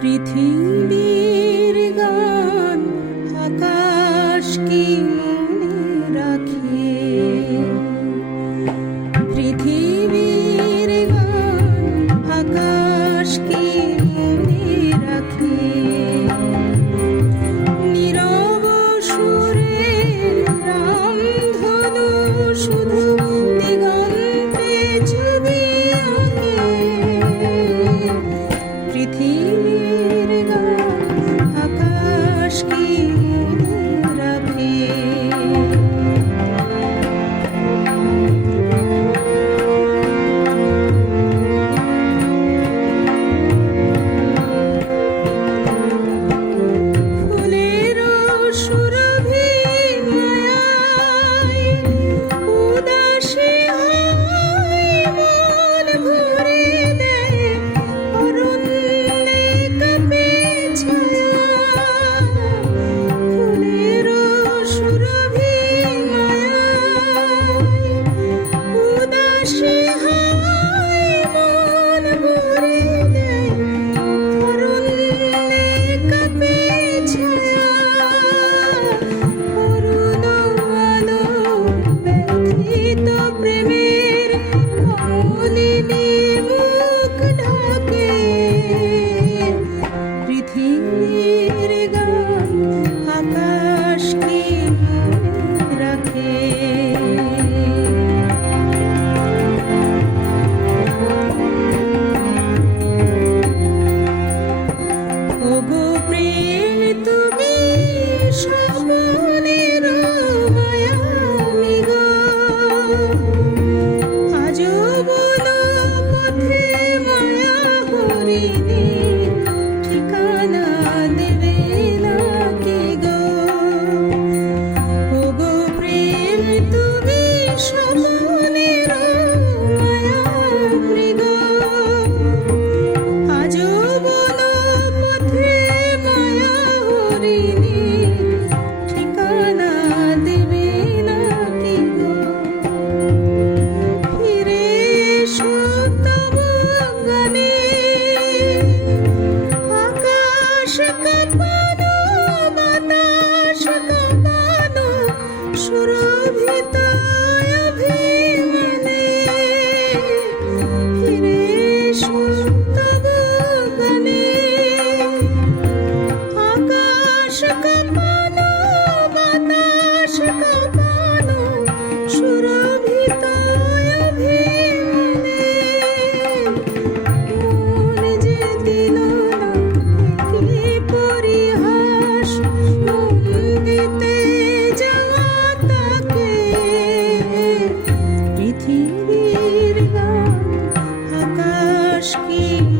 পৃথিবীর Shaka I could. 嗯。